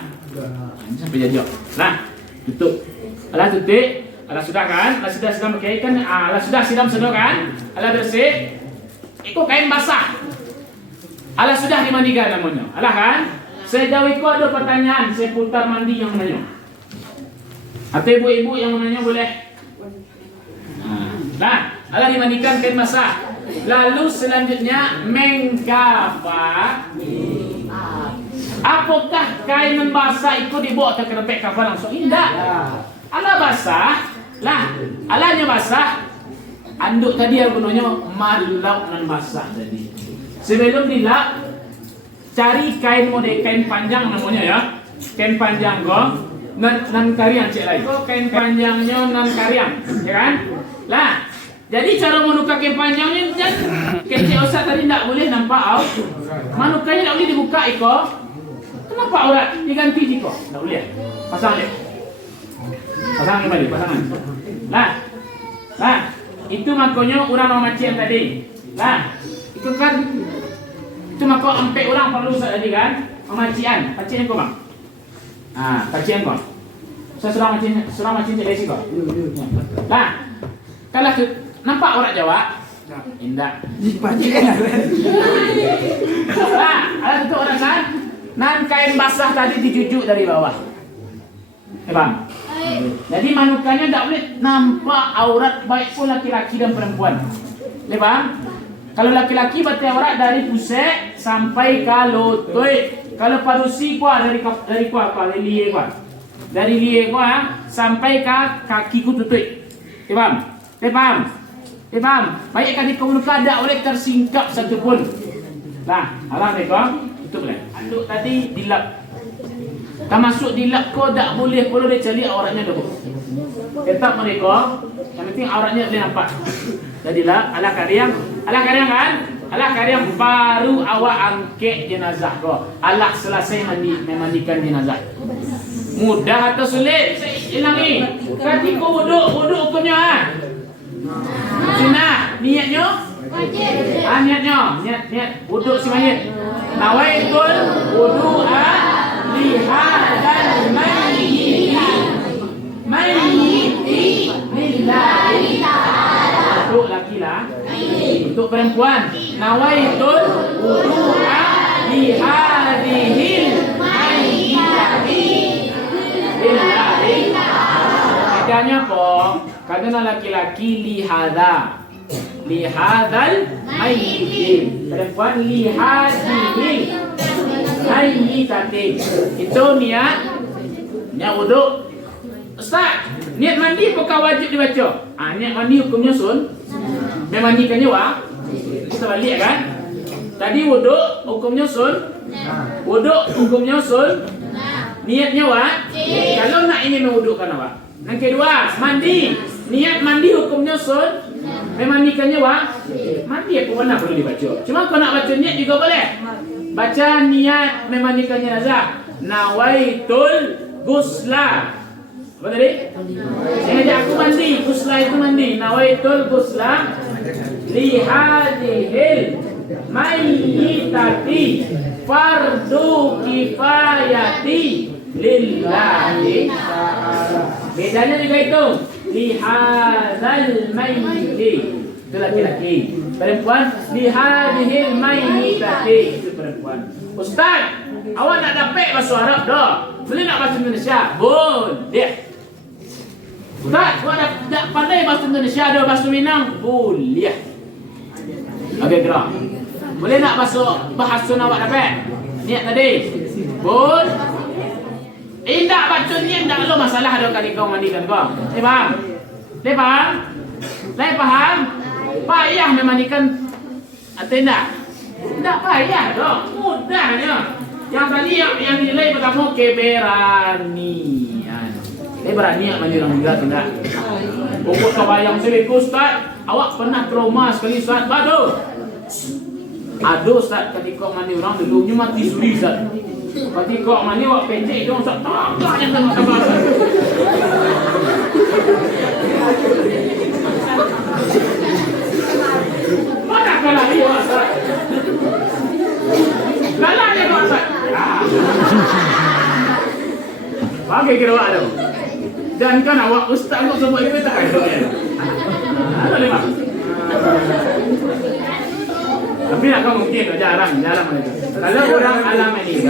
Sampai jajuk. Nah, tutup. Alah tutup. Alah sudah kan? Alah sudah siram pakai kan? Alah sudah siram sedok kan? Alah bersih. Ikut kain basah. Alah sudah dimandikan namanya. Alah kan? Sejauh itu ada pertanyaan seputar mandi yang menanya. Atau ibu-ibu yang menanya boleh. Nah, alah dimandikan kain basah. Lalu selanjutnya mengkafan. Apakah kain basah itu dibawa ke tempat kafan langsung? Tidak. Alah basah. Lah, alahnya basah. Anduk tadi yang gunanya malau nan basah tadi. Sebelum dilap, cari kain model kain panjang namanya ya. Kain panjang kok. Nan kariang cek lagi. Kok kain panjangnya nan kariang, ya kan? Lah, jadi cara menukar kain panjangnya jangan kecil Ustaz tadi tidak boleh nampak out. Manukanya tidak boleh dibuka iko. Kenapa aurat diganti iko? Tidak boleh. Pasang dia. Pasang kembali, pasangan. Lah, itu makanya orang mau macam tadi. Lah, itu kan itu maka empat orang perlu tadi kan? Pemacian, pacian kau bang. Pacian kau. Saya surah macam dari sini kau. Lah, kalau nampak orang Jawa, indah. Pacian. Lah, ada tu orang kan? Nan kain basah tadi dijujuk dari bawah. Bang. Jadi manukanya tidak boleh nampak aurat baik pun laki-laki dan perempuan. Bang. Kalau laki-laki berarti aurat dari pusat sampai ke lutut. Kalau parusi kuah dari liye kuah. Dari liye kuah sampai ke kaki ku tutut. Bang. Baik kaki kau muka tidak boleh tersingkap satu pun. Nah, alam mereka itu boleh. Anduk tadi dilap. Tak masuk dilap kau tak boleh kalau dia cari auratnya dulu. Tetap mereka, yang penting auratnya boleh nampak. Jadilah ala kariang kan? Ala kariang baru awak angkat jenazah kau. Allah selesai memandikan jenazah. Mudah atau sulit? Hilangi. Kaki kau wuduk hukumnya. Sunnah, niatnya? Niat wuduk si mayit. Nawaitul wudu'a lihadal mayyiti lillahi ta'ala. Untuk laki lah. Untuk perempuan, nawaitul wudu'a lihadihil mayyiti lillahi ta'ala. Katanya apa? Katanya laki-laki lihadal mayyiti, perempuan lihadihil mayyitati. Itu niat wuduk. Ustaz, niat mandi apakah wajib dibaca? Niat mandi hukumnya sun. Memandikannya kita balik kan? Tadi wuduk hukumnya sun. Wuduk hukumnya sun. Niatnya wajib. Kalau nak ingin mewudukkan awak. Yang kedua, mandi. Niat mandi hukumnya sun. Memandikannya mandi apa mana perlu dibaca. Cuma kalau nak baca niat juga boleh. Baca niat memandikan jenazah. Nawaitul gusla. Apa tadi? Sengaja aku mandi. Gusla itu mandi. Nawaitul gusla lihadihil mayyitati fardu kifayati lillahi ta'ala. Bedanya juga itu. Lihadzal mayyiti. Itu laki-laki. Perempuan lihadihil mayyitati. Itu perempuan. Ustaz, awak nak dapat bahasa Arab dah. Boleh nak bahasa Indonesia? Boleh. Ustaz, awak nak pandai bahasa Indonesia dah, bahasa Minang? Boleh. Okey, gerak. Boleh nak bahasa awak dapat? Niat tadi. Boleh. Indak baca ni indak lo masalah ada kali kau mandikan kau. Faham? Faham? Faham? Payah memandikan atau tidak? Tidak payah dong, mudahnya. Yang tadi yang nilai pertama keberanian. Berani mandi orang juga tidak. Pokok kebayang sini Ustaz, awak pernah trauma sekali Ustaz baru. Aduh Ustaz ketika mandi orang dulunya mati suri Ustaz. Ketika mandi awak pendek dong Ustaz, tak yang tengah-tengah. Mana kalah dia Ustaz? Kalah dia Ustaz. Bagi kira awak tu. Dan kan awak Ustaz awak sebut itu tak ada ya. Ada lima. Tapi nak kau mungkin jarang mereka. Kalau orang alam ini,